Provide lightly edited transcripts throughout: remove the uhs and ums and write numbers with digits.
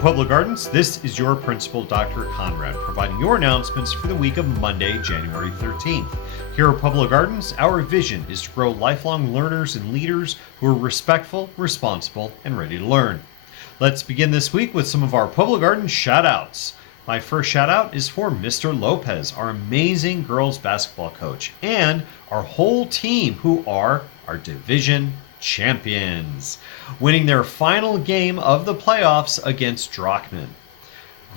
Pueblo Gardens. This is your principal, Dr. Conrad, providing your announcements for the week of Monday, January 13th. Here at Pueblo Gardens, our vision is to grow lifelong learners and leaders who are respectful, responsible, and ready to learn. Let's begin this week with some of our Pueblo Gardens shout-outs. My first shout-out is for Mr. Lopez, our amazing girls basketball coach, and our whole team who are our division champions, winning their final game of the playoffs against Drockman.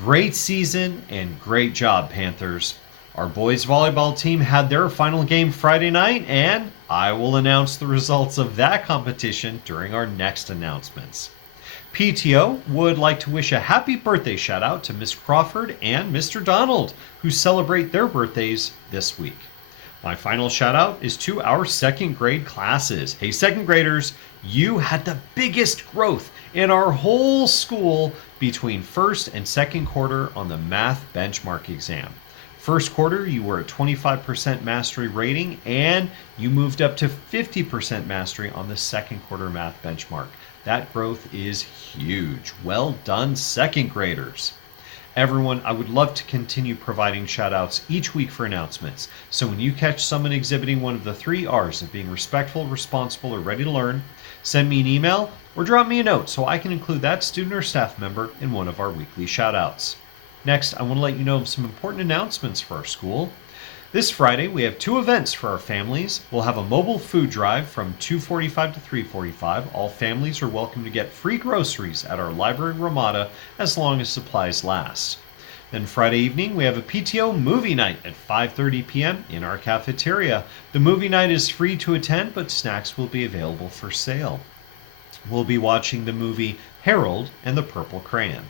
Great season and great job, Panthers. Our boys volleyball team had their final game Friday night, and I will announce the results of that competition during our next announcements. PTO would like to wish a happy birthday shout out to Miss Crawford and Mr. Donald, who celebrate their birthdays this week. My final shout out is to our second grade classes. Hey, second graders, you had the biggest growth in our whole school between first and second quarter on the math benchmark exam. First quarter, you were at 25% mastery rating, and you moved up to 50% mastery on the second quarter math benchmark. That growth is huge. Well done, second graders. Everyone, I would love to continue providing shout-outs each week for announcements. So when you catch someone exhibiting one of the 3 R's of being respectful, responsible, or ready to learn, send me an email or drop me a note so I can include that student or staff member in one of our weekly shout-outs. Next, I want to let you know of some important announcements for our school. This Friday, we have 2 events for our families. We'll have a mobile food drive from 2:45 to 3:45. All families are welcome to get free groceries at our library Ramada as long as supplies last. Then Friday evening, we have a PTO movie night at 5:30 p.m. in our cafeteria. The movie night is free to attend, but snacks will be available for sale. We'll be watching the movie Harold and the Purple Crayon.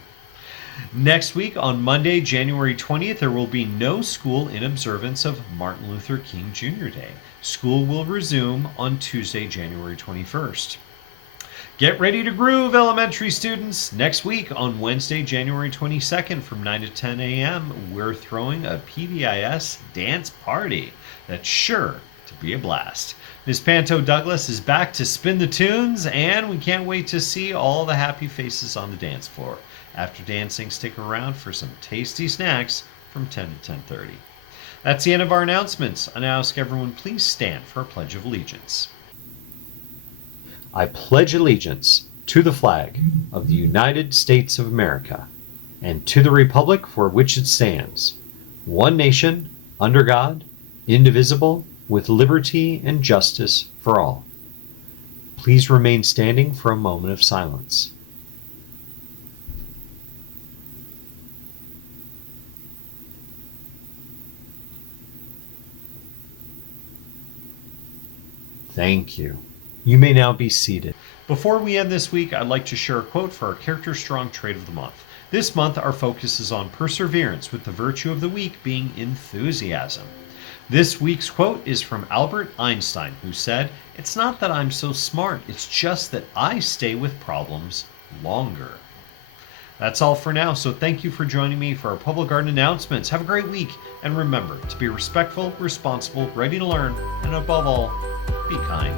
Next week, on Monday, January 20th, there will be no school in observance of Martin Luther King Jr. Day. School will resume on Tuesday, January 21st. Get ready to groove, elementary students! Next week, on Wednesday, January 22nd, from 9 to 10 a.m., we're throwing a PBIS dance party that's sure to be a blast. Miss Panto Douglas is back to spin the tunes, and we can't wait to see all the happy faces on the dance floor. After dancing, stick around for some tasty snacks from 10 to 10:30. That's the end of our announcements. I now ask everyone please stand for a Pledge of Allegiance. I pledge allegiance to the flag of the United States of America and to the republic for which it stands, one nation, under God, indivisible, with liberty and justice for all. Please remain standing for a moment of silence. Thank you. You may now be seated. Before we end this week, I'd like to share a quote for our Character Strong Trait of the Month. This month, our focus is on perseverance, with the virtue of the week being enthusiasm. This week's quote is from Albert Einstein, who said, "It's not that I'm so smart, it's just that I stay with problems longer." That's all for now, so thank you for joining me for our Pueblo Garden announcements. Have a great week, and remember to be respectful, responsible, ready to learn, and above all, be kind.